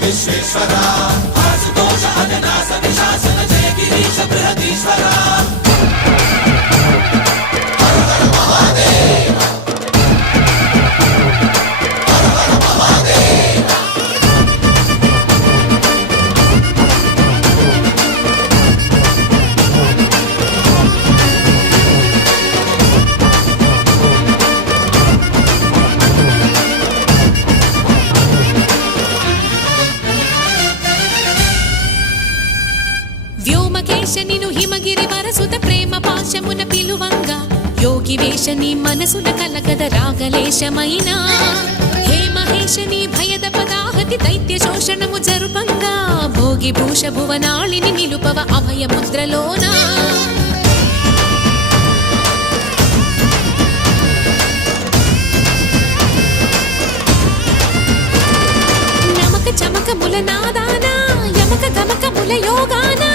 విశ్వేశ్వరా ఆశుతోష అజనాస విశాసన జయ గిరీశ బృహదీశ్వరా హర హర మహాదేవ హర హర మహాదేవ వ్యోమకేశనిను హిమగిరి వరసుత ప్రేమ పాశమున పిలువంగా యోగి వేషని మనసున కలకద రాగలేశమైనా హే మహేశని భయద పదాహతి దైత్య శోషణము జరుపంగా భోగి భూష భువనాళిని నిలుపవ అభయ ముద్రలోనా నమక చమక ముల నాదానా యమక గమక ముల యోగానా